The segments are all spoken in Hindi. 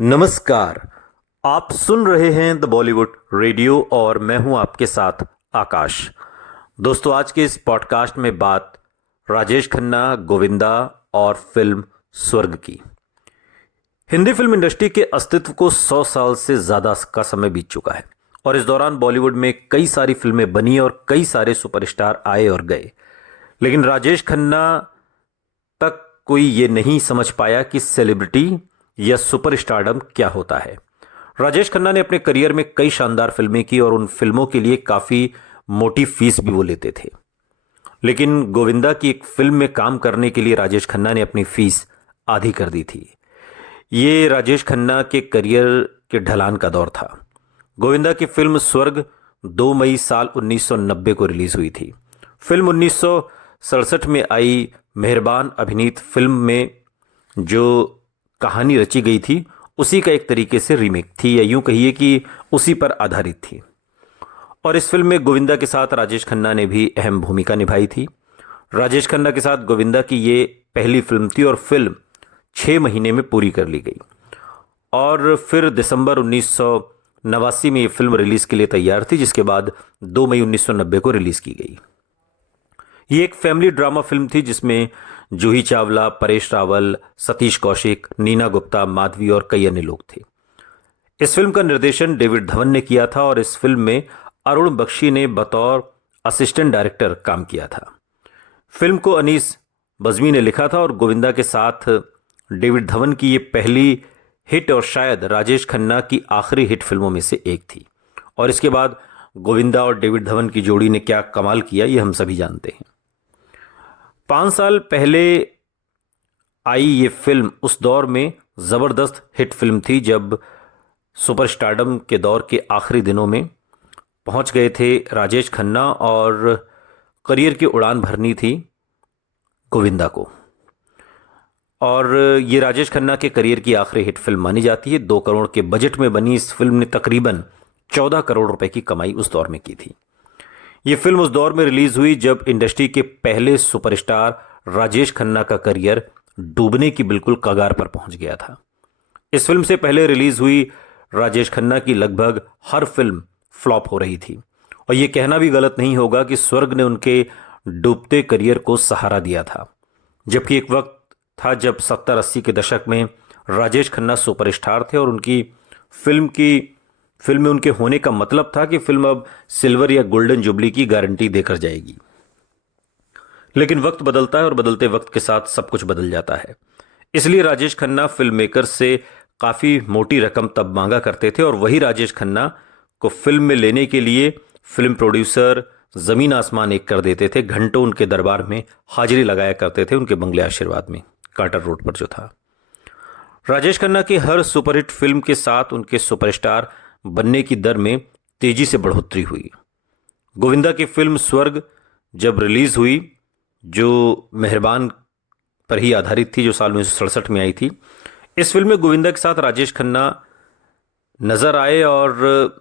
नमस्कार। आप सुन रहे हैं द बॉलीवुड रेडियो और मैं हूं आपके साथ आकाश। दोस्तों, आज के इस पॉडकास्ट में बात राजेश खन्ना, गोविंदा और फिल्म स्वर्ग की। हिंदी फिल्म इंडस्ट्री के अस्तित्व को 100 साल से ज्यादा का समय बीत चुका है और इस दौरान बॉलीवुड में कई सारी फिल्में बनी और कई सारे सुपरस्टार आए और गए, लेकिन राजेश खन्ना तक कोई ये नहीं समझ पाया कि सेलिब्रिटी या सुपरस्टारडम क्या होता है। राजेश खन्ना ने अपने करियर में कई शानदार फिल्में की और उन फिल्मों के लिए काफी मोटी फीस भी वो लेते थे, लेकिन गोविंदा की एक फिल्म में काम करने के लिए राजेश खन्ना ने अपनी फीस आधी कर दी थी। ये राजेश खन्ना के करियर के ढलान का दौर था। गोविंदा की फिल्म स्वर्ग 2 मई साल 1990 को रिलीज हुई थी। फिल्म 1967 में आई मेहरबान अभिनीत फिल्म में जो कहानी रची गई थी उसी का एक तरीके से रीमेक थी, या यूं कहिए कि उसी पर आधारित थी। और इस फिल्म में गोविंदा के साथ राजेश खन्ना ने भी अहम भूमिका निभाई थी। राजेश खन्ना के साथ गोविंदा की ये पहली फिल्म थी और फिल्म 6 महीने में पूरी कर ली गई और फिर दिसंबर 1989 में ये फिल्म रिलीज के लिए तैयार थी, जिसके बाद 2 मई 1990 को रिलीज की गई। ये एक फैमिली ड्रामा फिल्म थी जिसमें जूही चावला, परेश रावल, सतीश कौशिक, नीना गुप्ता, माधवी और कई अन्य लोग थे। इस फिल्म का निर्देशन डेविड धवन ने किया था और इस फिल्म में अरुण बख्शी ने बतौर असिस्टेंट डायरेक्टर काम किया था। फिल्म को अनीस बज्मी ने लिखा था और गोविंदा के साथ डेविड धवन की ये पहली हिट और शायद राजेश खन्ना की आखिरी हिट फिल्मों में से एक थी। और इसके बाद गोविंदा और डेविड धवन की जोड़ी ने क्या कमाल किया ये हम सभी जानते हैं। 5 साल पहले आई ये फिल्म उस दौर में जबरदस्त हिट फिल्म थी जब सुपरस्टारडम के दौर के आखिरी दिनों में पहुंच गए थे राजेश खन्ना और करियर की उड़ान भरनी थी गोविंदा को। और ये राजेश खन्ना के करियर की आखिरी हिट फिल्म मानी जाती है। 2 करोड़ के बजट में बनी इस फिल्म ने तकरीबन 14 करोड़ रुपए की कमाई उस दौर में की थी। ये फिल्म उस दौर में रिलीज हुई जब इंडस्ट्री के पहले सुपरस्टार राजेश खन्ना का करियर डूबने की बिल्कुल कगार पर पहुंच गया था। इस फिल्म से पहले रिलीज हुई राजेश खन्ना की लगभग हर फिल्म फ्लॉप हो रही थी और यह कहना भी गलत नहीं होगा कि स्वर्ग ने उनके डूबते करियर को सहारा दिया था। जबकि एक वक्त था जब 70-80 के दशक में राजेश खन्ना सुपरस्टार थे और उनकी फिल्म में उनके होने का मतलब था कि फिल्म अब सिल्वर या गोल्डन जुबली की गारंटी देकर जाएगी। लेकिन वक्त बदलता है और बदलते वक्त के साथ सब कुछ बदल जाता है। इसलिए राजेश खन्ना फिल्म मेकर से काफी मोटी रकम तब मांगा करते थे और वही राजेश खन्ना को फिल्म में लेने के लिए फिल्म प्रोड्यूसर जमीन आसमान एक कर देते थे। घंटों उनके दरबार में हाजिरी लगाया करते थे उनके बंगले आशीर्वाद में, कार्टर रोड पर जो था। राजेश खन्ना की हर सुपरहिट फिल्म के साथ उनके सुपरस्टार बनने की दर में तेजी से बढ़ोतरी हुई। गोविंदा की फिल्म स्वर्ग जब रिलीज हुई, जो मेहरबान पर ही आधारित थी, जो साल 1967 में आई थी, इस फिल्म में गोविंदा के साथ राजेश खन्ना नजर आए और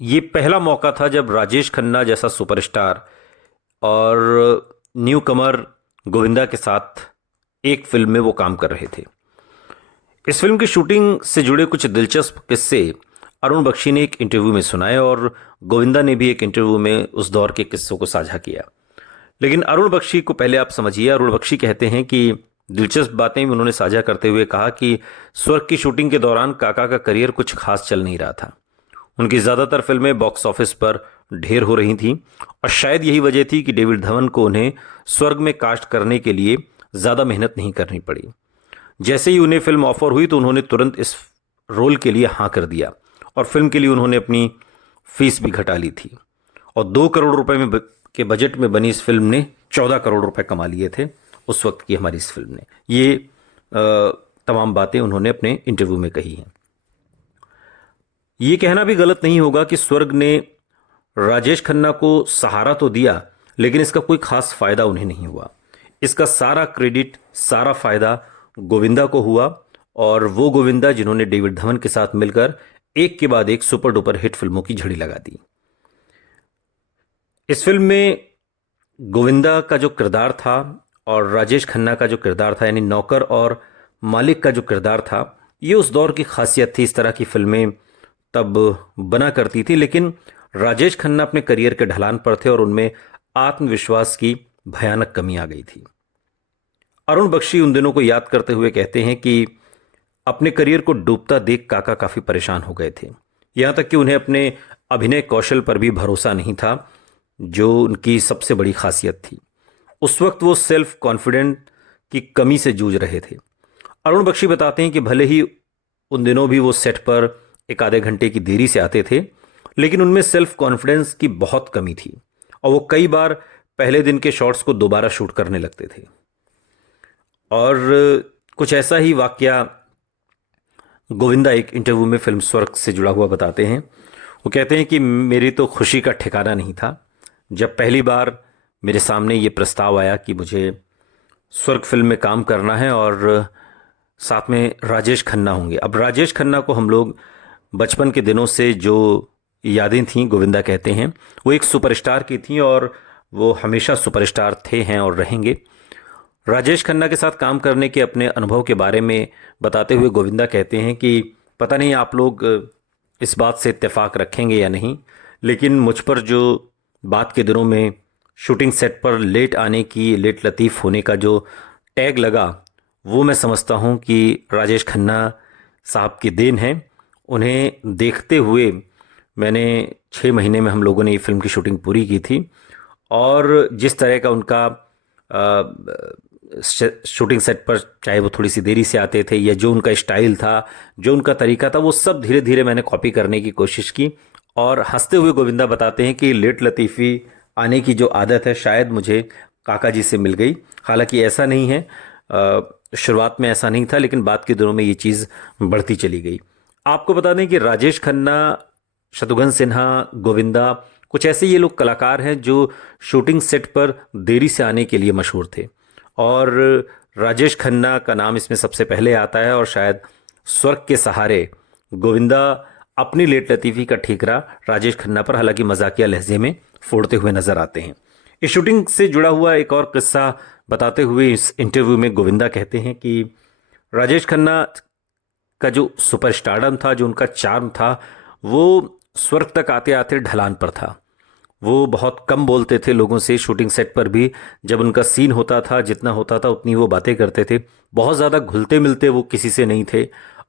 ये पहला मौका था जब राजेश खन्ना जैसा सुपरस्टार और न्यू कमर गोविंदा के साथ एक फिल्म में वो काम कर रहे थे। इस फिल्म की शूटिंग से जुड़े कुछ दिलचस्प किस्से अरुण बख्शी ने एक इंटरव्यू में सुनाए और गोविंदा ने भी एक इंटरव्यू में उस दौर के किस्सों को साझा किया। लेकिन अरुण बख्शी को पहले आप समझिए। अरुण बख्शी कहते हैं कि दिलचस्प बातें भी उन्होंने साझा करते हुए कहा कि स्वर्ग की शूटिंग के दौरान काका का करियर कुछ खास चल नहीं रहा था। उनकी ज्यादातर फिल्में बॉक्स ऑफिस पर ढेर हो रही थीं और शायद यही वजह थी कि डेविड धवन को उन्हें स्वर्ग में कास्ट करने के लिए ज्यादा मेहनत नहीं करनी पड़ी। जैसे ही उन्हें फिल्म ऑफर हुई तो उन्होंने तुरंत इस रोल के लिए हाँ कर दिया और फिल्म के लिए उन्होंने अपनी फीस भी घटा ली थी और 2 करोड़ रुपए में के बजट में बनी इस फिल्म ने 14 करोड़ रुपए कमा लिए थे उस वक्त की हमारी इस फिल्म ने। ये तमाम बातें उन्होंने अपने इंटरव्यू में कही हैं। ये कहना भी गलत नहीं होगा कि स्वर्ग ने राजेश खन्ना को सहारा तो दिया, लेकिन इसका कोई खास फायदा उन्हें नहीं हुआ। इसका सारा क्रेडिट, सारा फायदा गोविंदा को हुआ और वो गोविंदा जिन्होंने डेविड धवन के साथ मिलकर एक के बाद एक सुपर डुपर हिट फिल्मों की झड़ी लगा दी। इस फिल्म में गोविंदा का जो किरदार था और राजेश खन्ना का जो किरदार था, यानी नौकर और मालिक का जो किरदार था, ये उस दौर की खासियत थी, इस तरह की फिल्में तब बना करती थी। लेकिन राजेश खन्ना अपने करियर के ढलान पर थे और उनमें आत्मविश्वास की भयानक कमी आ गई थी। अरुण बख्शी उन दिनों को याद करते हुए कहते हैं कि अपने करियर को डूबता देख काका काफी परेशान हो गए थे। यहां तक कि उन्हें अपने अभिनय कौशल पर भी भरोसा नहीं था, जो उनकी सबसे बड़ी खासियत थी। उस वक्त वो सेल्फ कॉन्फिडेंट की कमी से जूझ रहे थे। अरुण बख्शी बताते हैं कि भले ही उन दिनों भी वो सेट पर एक आधे घंटे की देरी से आते थे, लेकिन उनमें सेल्फ कॉन्फिडेंस की बहुत कमी थी और वो कई बार पहले दिन के शॉट्स को दोबारा शूट करने लगते थे। और कुछ ऐसा ही वाकया गोविंदा एक इंटरव्यू में फिल्म स्वर्ग से जुड़ा हुआ बताते हैं। वो कहते हैं कि मेरी तो खुशी का ठिकाना नहीं था जब पहली बार मेरे सामने ये प्रस्ताव आया कि मुझे स्वर्ग फिल्म में काम करना है और साथ में राजेश खन्ना होंगे। अब राजेश खन्ना को हम लोग बचपन के दिनों से जो यादें थीं, गोविंदा कहते हैं, वो एक सुपरस्टार की थीं और वो हमेशा सुपरस्टार थे, हैं और रहेंगे। राजेश खन्ना के साथ काम करने के अपने अनुभव के बारे में बताते हुए गोविंदा कहते हैं कि पता नहीं आप लोग इस बात से इत्तेफाक रखेंगे या नहीं, लेकिन मुझ पर जो बात के दिनों में शूटिंग सेट पर लेट आने की, लेट लतीफ़ होने का जो टैग लगा, वो मैं समझता हूँ कि राजेश खन्ना साहब की देन है। उन्हें देखते हुए मैंने 6 महीने में हम लोगों ने ये फिल्म की शूटिंग पूरी की थी और जिस तरह का उनका शूटिंग सेट पर, चाहे वो थोड़ी सी देरी से आते थे या जो उनका स्टाइल था, जो उनका तरीका था, वो सब धीरे धीरे मैंने कॉपी करने की कोशिश की। और हंसते हुए गोविंदा बताते हैं कि लेट लतीफ़ी आने की जो आदत है शायद मुझे काका जी से मिल गई। हालांकि ऐसा नहीं है, शुरुआत में ऐसा नहीं था, लेकिन बाद के दिनों में ये चीज़ बढ़ती चली गई। आपको बता दें कि राजेश खन्ना, शत्रुघ्न सिन्हा, गोविंदा, कुछ ऐसे ये लोग कलाकार हैं जो शूटिंग सेट पर देरी से आने के लिए मशहूर थे और राजेश खन्ना का नाम इसमें सबसे पहले आता है। और शायद स्वर्ग के सहारे गोविंदा अपनी लेट लतीफ़ी का ठीकरा राजेश खन्ना पर हालांकि मजाकिया लहजे में फोड़ते हुए नजर आते हैं। इस शूटिंग से जुड़ा हुआ एक और किस्सा बताते हुए इस इंटरव्यू में गोविंदा कहते हैं कि राजेश खन्ना का जो सुपरस्टारडम था, जो उनका चार्म था, वो स्वर्ग तक आते आते ढलान पर था। वो बहुत कम बोलते थे लोगों से, शूटिंग सेट पर भी जब उनका सीन होता था, जितना होता था उतनी वो बातें करते थे। बहुत ज़्यादा घुलते मिलते वो किसी से नहीं थे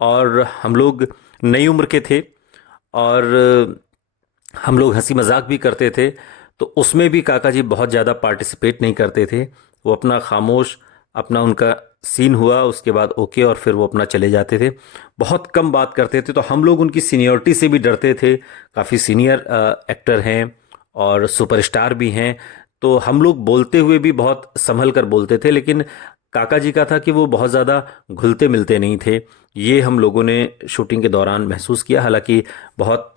और हम लोग नई उम्र के थे और हम लोग हंसी मजाक भी करते थे, तो उसमें भी काका जी बहुत ज़्यादा पार्टिसिपेट नहीं करते थे। वो अपना खामोश, अपना उनका सीन हुआ उसके बाद ओके और फिर वो अपना चले जाते थे, बहुत कम बात करते थे। तो हम लोग उनकी सीनियरिटी से भी डरते थे, काफ़ी सीनियर एक्टर हैं और सुपरस्टार भी हैं, तो हम लोग बोलते हुए भी बहुत संभल कर बोलते थे। लेकिन काका जी का था कि वो बहुत ज़्यादा घुलते मिलते नहीं थे। ये हम लोगों ने शूटिंग के दौरान महसूस किया। हालांकि बहुत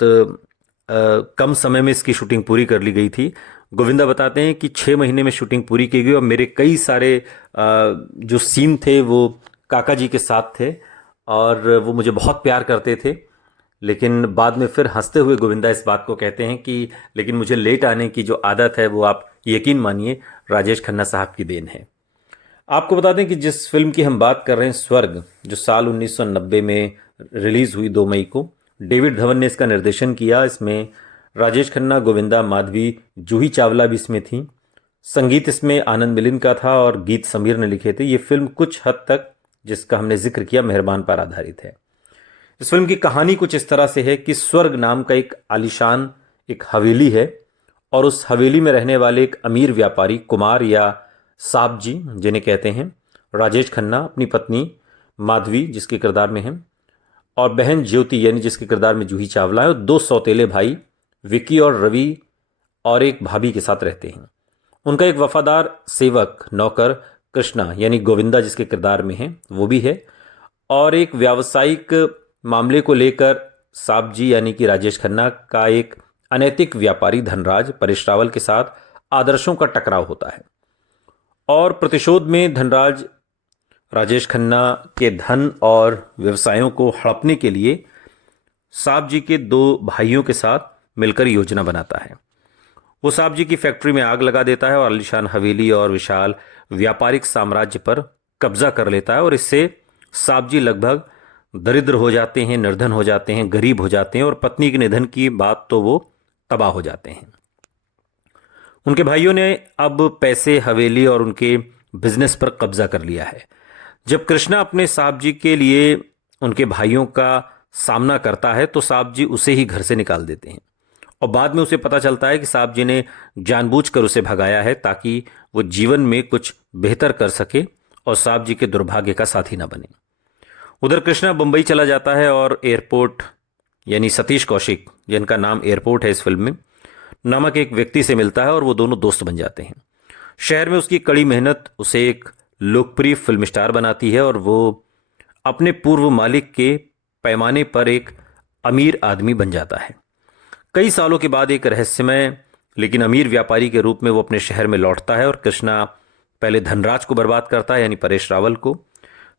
कम समय में इसकी शूटिंग पूरी कर ली गई थी। गोविंदा बताते हैं कि 6 महीने में शूटिंग पूरी की गई और मेरे कई सारे जो सीन थे वो काका जी के साथ थे और वो मुझे बहुत प्यार करते थे। लेकिन बाद में फिर हंसते हुए गोविंदा इस बात को कहते हैं कि लेकिन मुझे लेट आने की जो आदत है वो आप यकीन मानिए राजेश खन्ना साहब की देन है। आपको बता दें कि जिस फिल्म की हम बात कर रहे हैं, स्वर्ग, जो साल 1990 में रिलीज़ हुई 2 मई को, डेविड धवन ने इसका निर्देशन किया। इसमें राजेश खन्ना, गोविंदा, माधवी, जूही चावला भी इसमें थी। संगीत इसमें आनंद मिलिंद का था और गीत समीर ने लिखे थे। ये फिल्म कुछ हद तक, जिसका हमने जिक्र किया, मेहरबान पर आधारित है। इस फिल्म की कहानी कुछ इस तरह से है कि स्वर्ग नाम का एक आलीशान एक हवेली है और उस हवेली में रहने वाले एक अमीर व्यापारी कुमार या साहब जी, जिन्हें कहते हैं राजेश खन्ना, अपनी पत्नी माधवी जिसके किरदार में है और बहन ज्योति यानी जिसके किरदार में जूही चावला है और 2 सौतेले भाई विकी और रवि और एक भाभी के साथ रहते हैं। उनका एक वफादार सेवक नौकर कृष्णा यानी गोविंदा जिसके किरदार में है वो भी है और एक व्यावसायिक मामले को लेकर साहब जी यानी कि राजेश खन्ना का एक अनैतिक व्यापारी धनराज परेश रावल के साथ आदर्शों का टकराव होता है और प्रतिशोध में धनराज राजेश खन्ना के धन और व्यवसायों को हड़पने के लिए साहब जी के 2 भाइयों के साथ मिलकर योजना बनाता है। वो साहब जी की फैक्ट्री में आग लगा देता है और आलीशान हवेली और विशाल व्यापारिक साम्राज्य पर कब्जा कर लेता है और इससे साहब जी लगभग दरिद्र हो जाते हैं, निर्धन हो जाते हैं, गरीब हो जाते हैं और पत्नी के निधन की बात तो वो तबाह हो जाते हैं। उनके भाइयों ने अब पैसे, हवेली और उनके बिजनेस पर कब्जा कर लिया है। जब कृष्णा अपने साहब जी के लिए उनके भाइयों का सामना करता है तो साहब जी उसे ही घर से निकाल देते हैं और बाद में उसे पता चलता है कि साहब जी ने जानबूझकर उसे भगाया है ताकि वो जीवन में कुछ बेहतर कर सके और साहब जी के दुर्भाग्य का साथी ना बने। उधर कृष्णा बंबई चला जाता है और एयरपोर्ट यानी सतीश कौशिक, जिनका नाम एयरपोर्ट है इस फिल्म में, नामक एक व्यक्ति से मिलता है और वो दोनों दोस्त बन जाते हैं। शहर में उसकी कड़ी मेहनत उसे एक लोकप्रिय फिल्म स्टार बनाती है और वो अपने पूर्व मालिक के पैमाने पर एक अमीर आदमी बन जाता है। कई सालों के बाद एक रहस्यमय लेकिन अमीर व्यापारी के रूप में वो अपने शहर में लौटता है और कृष्णा पहले धनराज को बर्बाद करता है यानी परेश रावल को।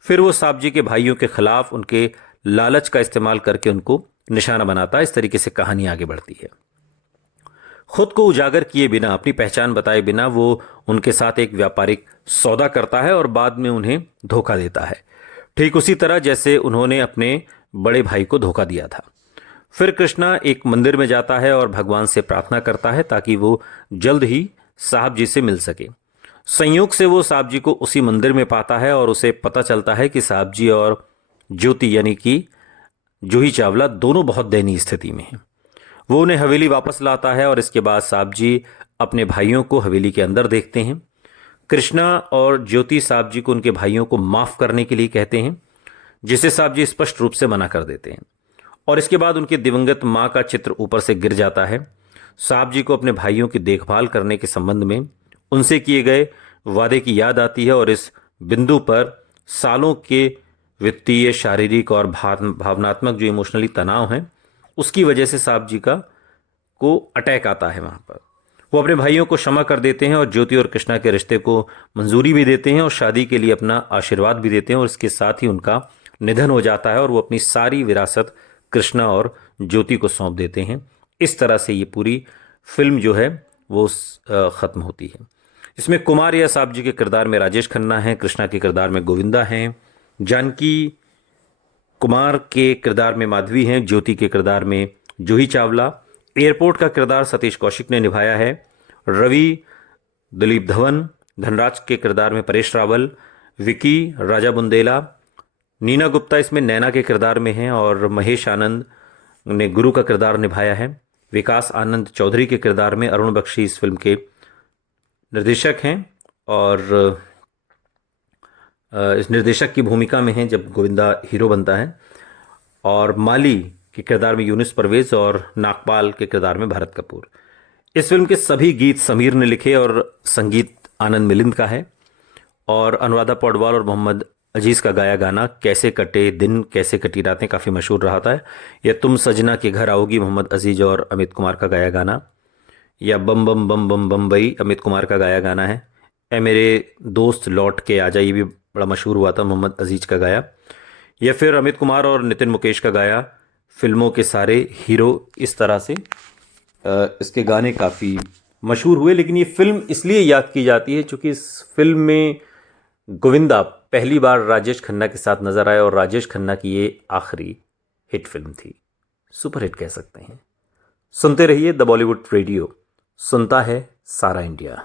फिर वो साहब जी के भाइयों के खिलाफ उनके लालच का इस्तेमाल करके उनको निशाना बनाता है। इस तरीके से कहानी आगे बढ़ती है। खुद को उजागर किए बिना, अपनी पहचान बताए बिना वो उनके साथ एक व्यापारिक सौदा करता है और बाद में उन्हें धोखा देता है, ठीक उसी तरह जैसे उन्होंने अपने बड़े भाई को धोखा दिया था। फिर कृष्णा एक मंदिर में जाता है और भगवान से प्रार्थना करता है ताकि वो जल्द ही साहब जी से मिल सके। संयोग से वो साहब जी को उसी मंदिर में पाता है और उसे पता चलता है कि साहब जी और ज्योति यानी कि जूही चावला दोनों बहुत दयनीय स्थिति में हैं। वो उन्हें हवेली वापस लाता है और इसके बाद साहब जी अपने भाइयों को हवेली के अंदर देखते हैं। कृष्णा और ज्योति साहब जी को उनके भाइयों को माफ करने के लिए कहते हैं, जिसे साहब जी स्पष्ट रूप से मना कर देते हैं और इसके बाद उनकी दिवंगत मां का चित्र ऊपर से गिर जाता है। साहब जी को अपने भाइयों की देखभाल करने के संबंध में उनसे किए गए वादे की याद आती है और इस बिंदु पर सालों के वित्तीय, शारीरिक और भावनात्मक जो इमोशनली तनाव हैं उसकी वजह से साहब जी को अटैक आता है। वहां पर वो अपने भाइयों को क्षमा कर देते हैं और ज्योति और कृष्णा के रिश्ते को मंजूरी भी देते हैं और शादी के लिए अपना आशीर्वाद भी देते हैं और इसके साथ ही उनका निधन हो जाता है और वो अपनी सारी विरासत कृष्णा और ज्योति को सौंप देते हैं। इस तरह से ये पूरी फिल्म जो है वो ख़त्म होती है। इसमें कुमार या साहब जी के किरदार में राजेश खन्ना हैं, कृष्णा के किरदार में गोविंदा हैं, जानकी कुमार के किरदार में माधवी हैं, ज्योति के किरदार में जूही चावला, एयरपोर्ट का किरदार सतीश कौशिक ने निभाया है, रवि दिलीप धवन, धनराज के किरदार में परेश रावल, विकी राजा बुंदेला, नीना गुप्ता इसमें नैना के किरदार में हैं और महेश आनंद ने गुरु का किरदार निभाया है। विकास आनंद चौधरी के किरदार में अरुण बख्शी इस फिल्म के निर्देशक हैं और इस निर्देशक की भूमिका में हैं जब गोविंदा हीरो बनता है, और माली के किरदार में यूनिस परवेज और नागपाल के किरदार में भरत कपूर। इस फिल्म के सभी गीत समीर ने लिखे और संगीत आनंद मिलिंद का है और अनुराधा पौडवाल और मोहम्मद अजीज का गाया गाना कैसे कटे दिन कैसे कटी रातें काफ़ी मशहूर रहा था। या तुम सजना के घर आओगी मोहम्मद अजीज और अमित कुमार का गाया गाना, या बम बम बम बम बम्बई अमित कुमार का गाया गाना है। ए मेरे दोस्त लौट के आजा ये भी बड़ा मशहूर हुआ था, मोहम्मद अजीज का गाया। या फिर अमित कुमार और नितिन मुकेश का गाया फिल्मों के सारे हीरो। इस तरह से इसके गाने काफ़ी मशहूर हुए। लेकिन ये फिल्म इसलिए याद की जाती है क्योंकि इस फिल्म में गोविंदा पहली बार राजेश खन्ना के साथ नजर आए और राजेश खन्ना की ये आखिरी हिट फिल्म थी, सुपर हिट कह सकते हैं। सुनते रहिए द बॉलीवुड रेडियो, सुनता है सारा इंडिया।